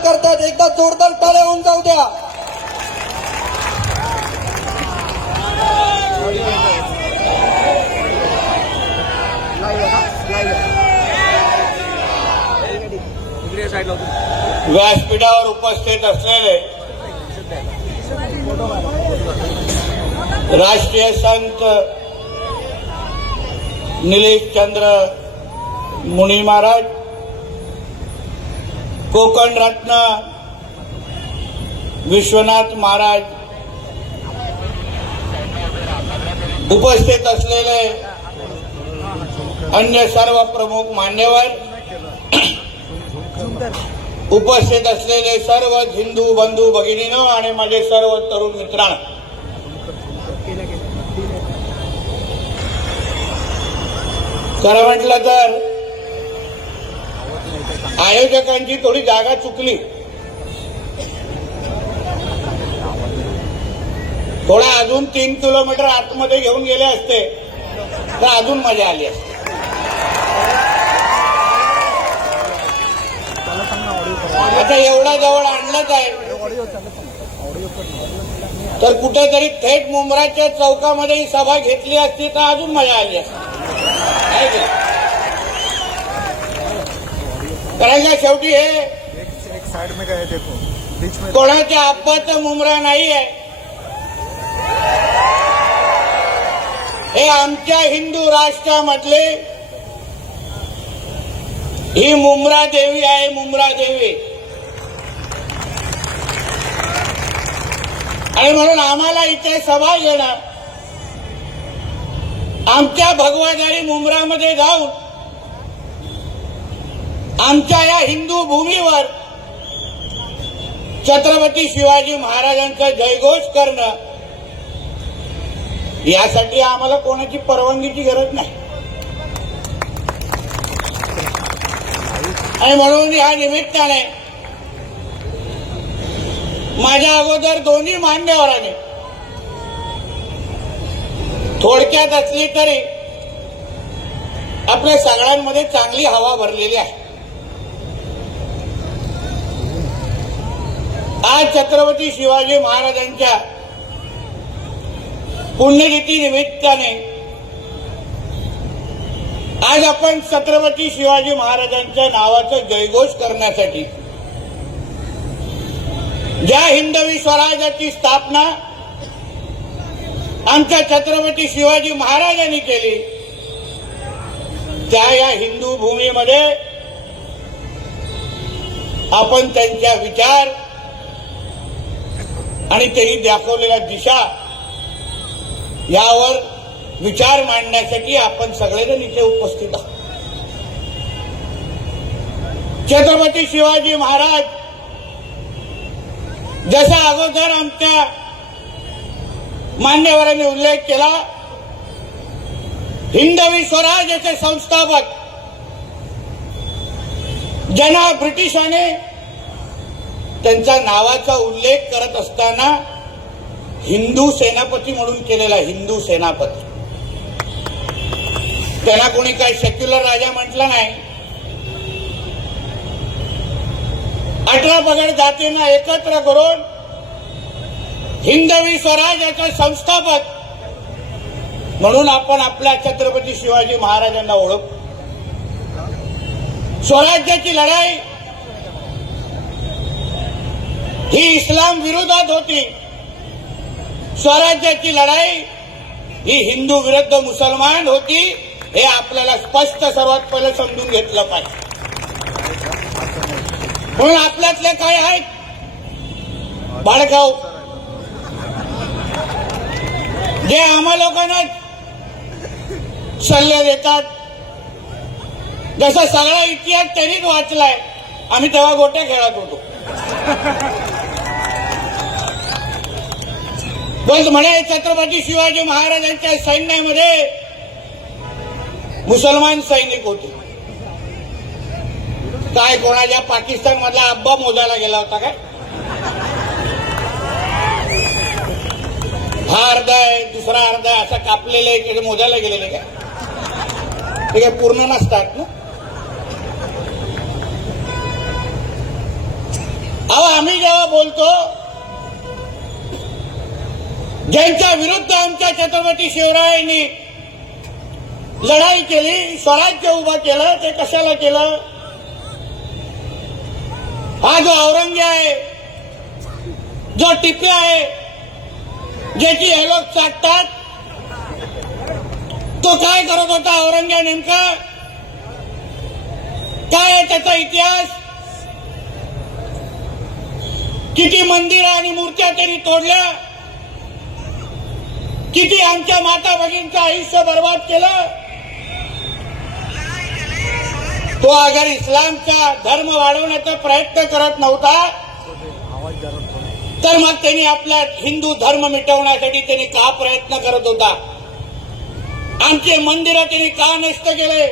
करतात एकदा जोरदार टाळ्या होऊन जाऊ द्या. व्यासपीठावर उपस्थित असलेले राष्ट्रीय संत निलेश चंद्र मुनी महाराज, कोकण रत्न विश्वनाथ महाराज, उपस्थित असलेले अन्य सर्व प्रमुख मान्यवर, उपस्थित असलेले सर्व हिंदू बंधू भगिनींनो आणि माझे सर्व तरुण मित्रांनो, खरं म्हटलं तर आयोजकांची थोडी जागा चुकली. थोडा अजून 3 किलोमीटर आतमध्ये घेऊन गेले असते तर अजून मजा आली असते. आता एवढा जवळ आणलंच आहे तर कुठेतरी थेट मुंब्राच्या चौकामध्ये ही सभा घेतली असती तर अजून मजा आली असती. कारण का शेवटी हे कोणाच्या आप्पाचं मुंब्रा नाही आहे, हे आमच्या हिंदू राष्ट्रामधले ही मुंब्रा देवी आहे. मुंब्रा देवी, आणि म्हणून आम्हाला इथे सभा घेणं, आमच्या भगवादारी मुंब्रामध्ये जाऊन आमच्या या हिंदू भूमीवर छत्रपती शिवाजी महाराजांचा जयघोष करणं, यासाठी आम्हाला कोणाची परवानगीची गरज नाही. आणि म्हणून या निमित्ताने माझ्या अगोदर दोन्ही मान्यवरांनी थोडक्यात असली तरी आपल्या सगळ्यांमध्ये चांगली हवा भरलेली आहे. आज छत्रपती शिवाजी महाराजांच्या पुण्यतिथी निमित्ताने आज आपण छत्रपती शिवाजी महाराजांच्या नावाचा जयघोष करण्यासाठी ज्या हिंदवी स्वराज्याची स्थापना आमच्या छत्रपती शिवाजी महाराजांनी केली, त्या या हिंदू भूमीमध्ये आपण त्यांच्या विचार आणि तेही दाखवलेल्या दिशा यावर विचार मांडण्यासाठी आपण सगळेजण इथे उपस्थित आहोत. छत्रपती शिवाजी महाराज जसा अगोदर आमच्या मान्यवरांनी उल्लेख केला, हिंदवी स्वराज्याचे संस्थापक ज्यांना ब्रिटिशांनी त्यांच्या नावाचा उल्लेख करत असताना हिंदू सेनापती म्हणून केलेला. हिंदू सेनापती, त्यांना कोणी काही सेक्युलर राजा म्हटलं नाही. 18 पगड जातींना एकत्र करून हिंदवी स्वराज्याचे संस्थापक म्हणून आपण आपल्या छत्रपती शिवाजी महाराजांना ओळखतो. स्वराज्याची लढाई ही इस्लाम विरोधात होती, स्वराज्याची लढाई ही हिंदू विरुद्ध मुसलमान होती. हे आपल्याला स्पष्ट सर्वात पहिले समजून घेतलं पाहिजे. म्हणून आपल्यातले काय आहेत बाळगाव, जे आम्हा लोकांना सल्ले देतात. जसा सगळा इतिहास त्यांनीच वाचलाय, आम्ही तेव्हा गोट्या खेळत होतो. बस म्हणे छत्रपती शिवाजी महाराजांच्या सैन्यामध्ये मुसलमान सैनिक होते. काय कोणाच्या पाकिस्तान मधला अब्बा मोजायला गेला होता काय? हा अर्धा आहे, दुसरा अर्धा आहे, असं कापलेले मोजायला गेलेले काय? ते काय पूर्ण नसतात ना. बोलतो, ज्यांच्या विरुद्ध आमच्या छत्रपती शिवरायांनी लढाई केली, स्वराज्य उभं केलं, ते कशाला केलं? हा जो औरंगी आहे, जो टिपे आहे, ज्याची हे लोक चाटतात, तो काय करत होता औरंग्या नेमका? काय आहे त्याचा इतिहास? किती मंदिरं आणि मूर्त्या त्यांनी तोडल्या, किती आमच्या माता भगिनींचं आयुष्य बर्बाद केलं. तो अगर इस्लामचा धर्म वाढवण्याचा प्रयत्न करत नव्हता तर मग त्यांनी आपला हिंदू धर्म मिटवण्यासाठी त्यांनी का प्रयत्न करत होता? आमचे मंदिरं त्यांनी का नष्ट केले?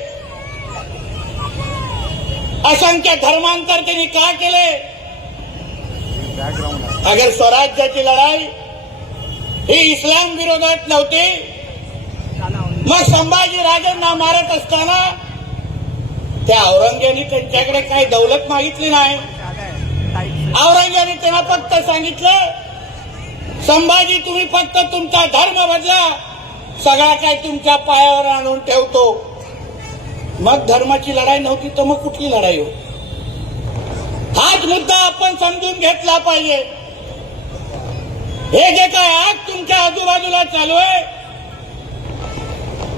असंख्य धर्मांतर त्यांनी का केले? अगर स्वराज्याची लढाई ही इस्लाम विरोधात नव्हती, मग संभाजी राजांना मारत असताना त्या औरंग्याने त्यांच्याकडे काही दौलत मागितली नाही. औरंग्याने त्यांना फक्त सांगितलं, संभाजी तुम्ही फक्त तुमचा धर्म बदला, सगळा काय तुमच्या पायावर आणून ठेवतो. मग धर्माची लढाई नव्हती तर मग कुठली लढाई हो? हाच मुद्दा आपण समजून घेतला पाहिजे. हे जे काय आग तुमच्या आजूबाजूला चालू आहे,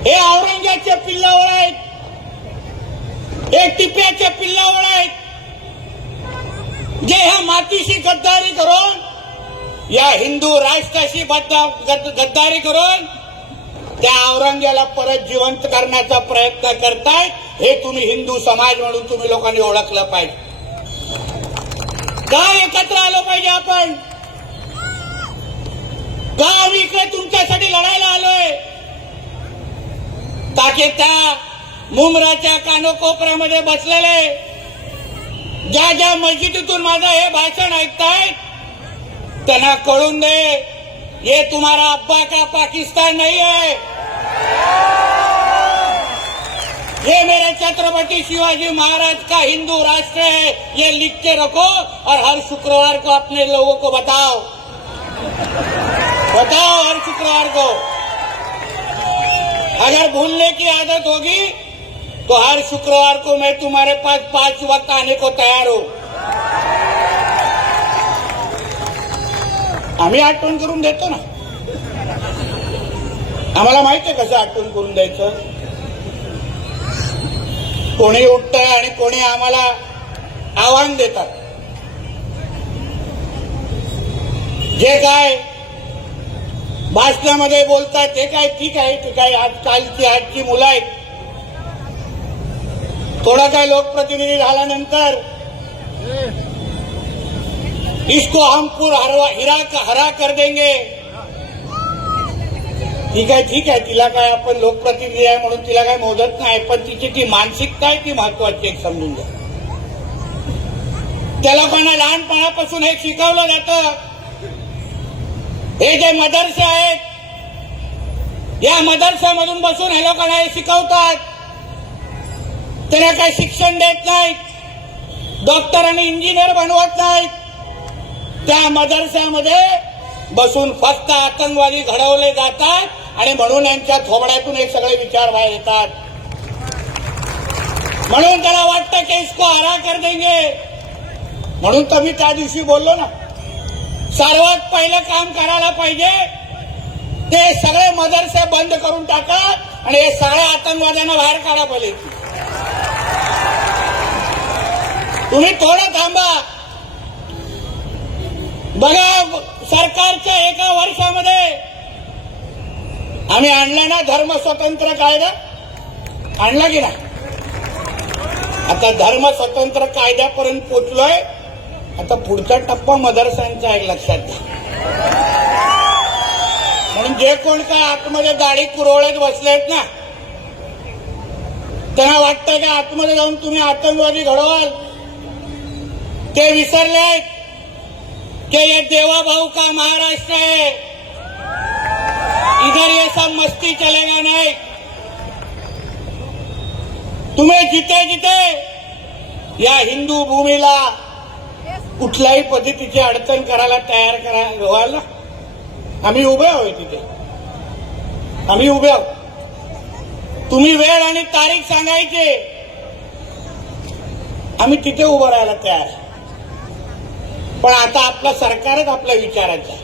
हे औरंग्याच्या पिल्लावर आहेत, हे टिप्याच्या पिल्लावर आहेत, जे ह्या मातीशी गद्दारी करून, या हिंदू राष्ट्राशी गद्दारी करून त्या औरंग्याला परत जिवंत करण्याचा प्रयत्न करतायत. हे तुम्ही हिंदू समाज म्हणून तुम्ही लोकांनी ओळखलं पाहिजे. का एकत्र आलो पाहिजे आपण? का आम्ही इकडे तुमच्यासाठी लढायला आलोय? ताकी त्या मुंबराच्या कानोकोपऱ्यामध्ये बसलेले, ज्या ज्या मस्जिदीतून माझं हे भाषण ऐकतायत, त्यांना कळून दे, ये तुम्हारा अब्बा का पाकिस्तान नहीं है, ये मेरे छत्रपति शिवाजी महाराज का हिंदू राष्ट्र है. ये लिख के रखो और हर शुक्रवार को अपने लोगों को बताओ हर शुक्रवार को. अगर भूलने की आदत होगी तो हर शुक्रवार को मैं तुम्हारे पास 5 वक्त आने को तैयार हूं. आम्ही आठवण करून देतो ना. आम्हाला माहिती आहे कसं आठवण करून द्यायचं. कोणी उठतंय आणि कोणी आम्हाला आव्हान देतात. जे काय भाषणामध्ये बोलतात ते काय ठीक आहे, ते काय आजची मुलं आहेत. थोडा काय लोकप्रतिनिधी झाल्यानंतर इसको हम पूरा हरा कर देंगे. ठीक आहे, तिला काय आपण लोकप्रतिनिधी आहे म्हणून तिला काय मोदत नाही, पण तिची ती मानसिकता आहे ती महत्वाची एक समजून घ्या. त्या लोकांना लहानपणापासून हे शिकवलं जातं. हे जे मदरसे आहेत, या मदरशामधून बसून हे लोकांना हे शिकवतात. त्यांना काही शिक्षण देत नाहीत, डॉक्टर आणि इंजिनियर बनवत नाहीत. त्या मदरशामध्ये बसून फक्त आतंकवादी घडवले जातात आणि म्हणून यांच्या थोबड्यातून हे सगळे विचार बाहेर येतात. म्हणून त्याला वाटतं की इसको हरा कर देंगे. म्हणून तर मी त्या दिवशी बोललो ना, सर्वात पहिलं काम करायला पाहिजे ते सगळे मदरसे बंद करून टाका आणि हे सगळ्या आतंकवाद्यांना बाहेर काढा. पाहिजे तुम्ही थोडं थांबा. बघा, सरकारच्या एका वर्षामध्ये आम्ही आणला ना धर्म स्वतंत्र कायदा, आणला की नाही? आता धर्म स्वतंत्र कायद्यापर्यंत पोचलोय. आता पुढचा टप्पा मदरसांचा आहे, लक्षात घ्या. म्हणून जे कोण काय आतमध्ये दाढी कुरवळत बसलेत ना, त्यांना वाटतं की आतमध्ये जाऊन तुम्ही आतंकवादी घडवाल. ते विसरलेत कि ये देवा भाऊ का महाराष्ट्र है. इधर ये सब मस्ती चलेगा नहीं. तुम्हें जिथे जिथे या हिंदू भूमीला कुठल्याही पद्धतीची अडचण करायला तयार व्हायला आम्ही उभे आहोत. तिथे आम्ही उभे आहोत. तुम्ही वेळ आणि तारीख सांगायचे, आम्ही तिथे उभं राहायला तयार आहे. पण आता आपलं सरकारच आपल्या विचाराचं आहे.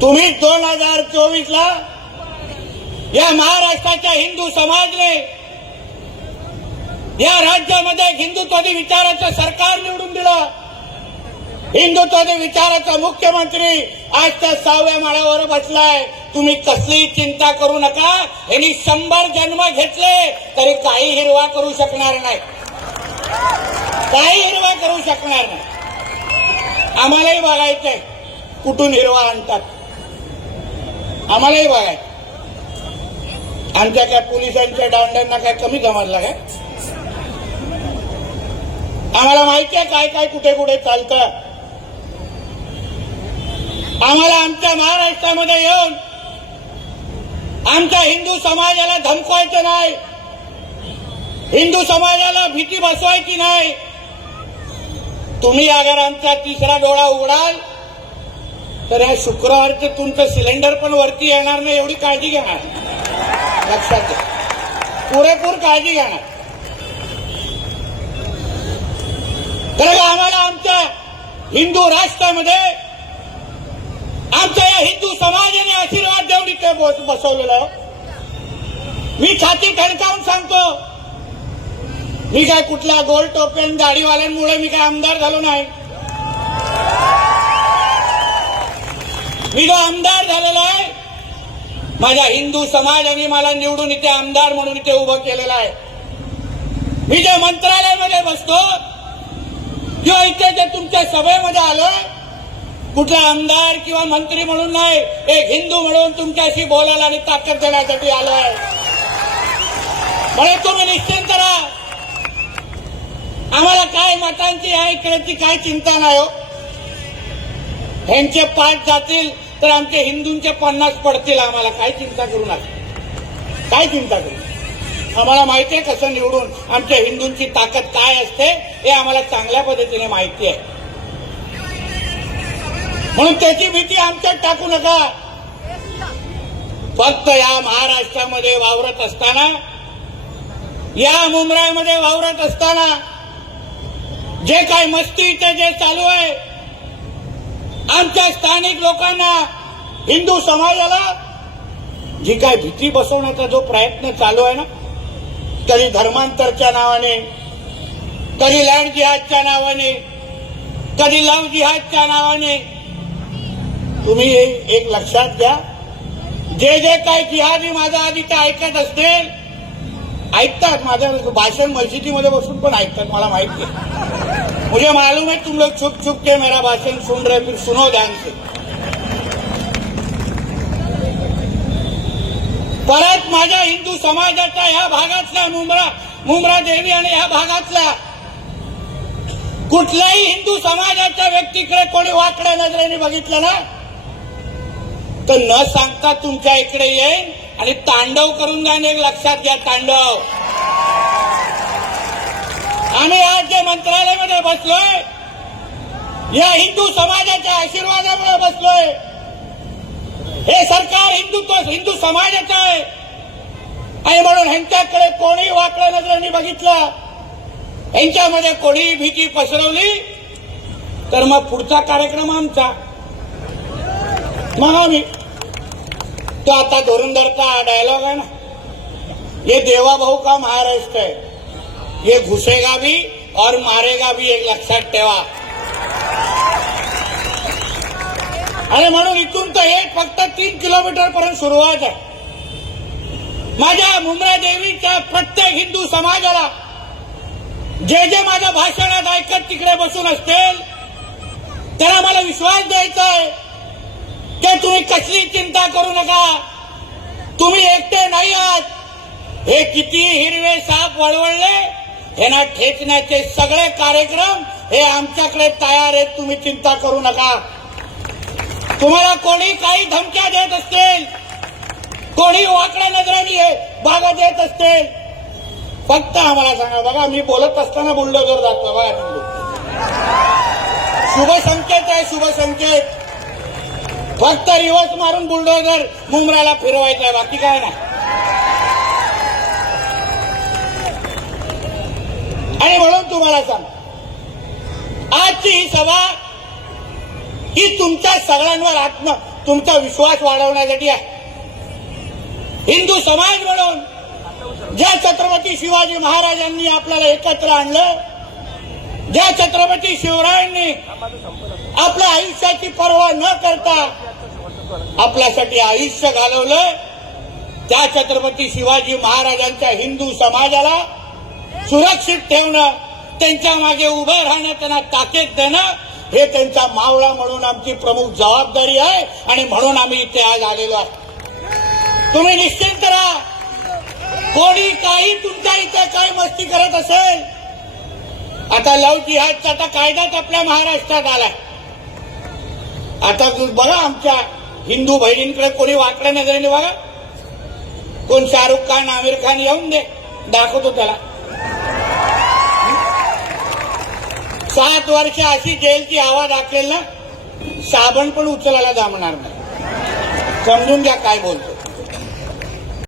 तुम्ही 2024ला या महाराष्ट्राच्या हिंदू समाजने या राज्यामध्ये हिंदुत्वादी विचाराचं सरकार निवडून दिलं. हिंदुत्वादी विचाराचा मुख्यमंत्री आज त्या 6व्या माळ्यावर बसलाय. तुम्ही कसलीही चिंता करू नका. यांनी 100 जन्म घेतले तरी काही हिरवा करू शकणार नाही. काही हिरवा करू शकणार नाही. आम्हालाही बघायचंय कुठून हिरवा आणतात. आम्हालाही बघायचं. आमच्या काय पोलिसांच्या दांड्यांना काय कमी जमायला काय? आम्हाला माहिती आहे काय काय कुठे कुठे चालतं. आम्हाला आमच्या महाराष्ट्रामध्ये येऊन आमच्या हिंदू समाजाला धमकवायचं नाही. हिंदू समाजाला भीती बसवायची नाही. तुम्ही अगर आमचा तिसरा डोळा उघडाल तर या शुक्रवारचं तुमचं सिलेंडर पण वरती येणार नाही एवढी काळजी घेणार. लक्षात घ्या. पुरेपूर काळजी घेणार. कारण आम्हाला आमच्या हिंदू राष्ट्रामध्ये आमच्या या हिंदू समाजाने आशीर्वाद देऊन इथे बसवलेलं. मी छाती ठणकावून सांगतो, मी काय कुठल्या गोल टोपेन दाढीवाल्यांमुळे मी काय आमदार झालो नाही. मी जो आमदार झालेलो आहे माझ्या हिंदू समाजाने मला निवडून इथे आमदार म्हणून इथे उभं केलेलं आहे. मी जे मंत्रालयामध्ये बसतो किंवा इथे जे तुमच्या सभेमध्ये आलोय कुठला आमदार किंवा मंत्री म्हणून नाही, एक हिंदू म्हणून तुमच्याशी बोलायला आणि ताकद देण्यासाठी आलोय. म्हणून तुम्ही निश्चिंत राहा. आम्हाला काय मतांची आहे इकडेची काय चिंता नाही हो. ह्यांचे 5 जातील तर आमचे हिंदूंचे 50 पडतील. आम्हाला काय चिंता करू नका. काय चिंता करू. आम्हाला माहिती आहे कसं निवडून आमच्या हिंदूंची ताकद काय असते हे आम्हाला चांगल्या पद्धतीने माहिती आहे. म्हणून त्याची भीती आमच्यात टाकू नका. फक्त या महाराष्ट्रामध्ये वावरत असताना, या मुंबईमध्ये वावरत असताना जे काय मस्ती इथे जे चालू आहे, आमच्या स्थानिक लोकांना हिंदू समाजाला जी काय भीती बसवण्याचा जो प्रयत्न चालू आहे ना, कधी धर्मांतरच्या नावाने, कधी लँड जिहादच्या नावाने, कधी लव्ह जिहादच्या नावाने, तुम्ही एक लक्षात घ्या. जे जे काय जिहादी माझं आधी ते ऐकत असतील, ऐकतात. माझं भाषण मस्जिदीमध्ये बसून पण ऐकतात. मला माहिती आहे. मुझे मालूम है तुम लोग छुप छुप के मेरा भाषण सुन रहे, फिर सुनो ध्यान से. परत माझ्या हिंदू समाजाच्या ह्या भागातला मुंब्रा देवी आणि ह्या भागातला कुठल्याही हिंदू समाजाच्या व्यक्तीकडे कोणी वाकड्या नजरेने बघितलं ना तर न सांगता तुमच्या इकडे येईल आणि तांडव करून द्या. एक लक्षात घ्या, तांडव. आम्ही आज जे मंत्रालयामध्ये बसलोय या हिंदू समाजाच्या आशीर्वादामुळे बसलोय. हे सरकार हिंदू समाजाचं आहे आणि म्हणून ह्यांच्याकडे कोणी वाकड्या नजरेने बघितलं, ह्यांच्यामध्ये कोणी भीती पसरवली तर मग पुढचा कार्यक्रम आमचा. मग आम्ही तो आता धुरंधरचा डायलॉग आहे ना, ये देवा भाऊ का महाराष्ट्र है, ये घुसेगा भी और मारेगा भी. एक लक्षात ठेवा. आणि म्हणून इथून तर हे फक्त 3 किलोमीटर पर्यंत सुरुवात आहे. माझ्या मुंब्रा देवीच्या प्रत्येक हिंदू समाजाला जे जे माझ्या भाषणात ऐकत तिकडे बसून असतील त्यांना मला विश्वास द्यायचा आहे की तुम्ही कसली चिंता करू नका. तुम्ही एकटे नाही आहात. हे किती हिरवे साप वळवळले ह्यांना ठेचण्याचे सगळे कार्यक्रम हे आमच्याकडे तयार आहेत. तुम्ही चिंता करू नका. तुम्हाला कोणी काही धमक्या देत असतील, कोणी वाकड्या नजरेने बागा देत असतील, फक्त आम्हाला सांगा. बघा मी बोलत असताना बुलडोजर जातो. बघा शुभसंकेत आहे, शुभसंकेत. फक्त रिवर्स मारून बुलडोझर मुंब्राला फिरवायचं आहे, बाकी काय नाही. आणि म्हणून तुम्हाला सांग, आजची ही सभा ही तुमच्या सगळ्यांवर तुमचा विश्वास वाढवण्यासाठी आहे. हिंदू समाज म्हणून ज्या छत्रपती शिवाजी महाराजांनी आपल्याला एकत्र आणलं, ज्या छत्रपती शिवरायांनी आपल्या आयुष्याची पर्वा न करता आपल्यासाठी आयुष्य घालवलं, त्या छत्रपती शिवाजी महाराजांच्या हिंदू समाजाला सुरक्षित ठेवणं, त्यांच्या मागे उभं राहणं, त्यांना ताकद देणं, हे त्यांचा मावळा म्हणून आमची प्रमुख जबाबदारी आहे. आणि म्हणून आम्ही इथे आज आलेलो आहोत. तुम्ही निश्चिंत राहा. कोणी काही तुमच्या इथे काही मस्ती करत असेल, आता लव जिहादचा आता कायदाच आपल्या महाराष्ट्रात आलाय. आता बघा, आमच्या हिंदू बहिणींकडे कोणी वाकडं नजरेने बघा. कोण शाहरुख खान, आमिर खान येऊन दे, दाखवतो त्याला. 7 वर्ष अशी जेलची हवा दाखवेल ना, साबण पण उचलायला जमणार नाही. समजून घ्या काय बोलतो.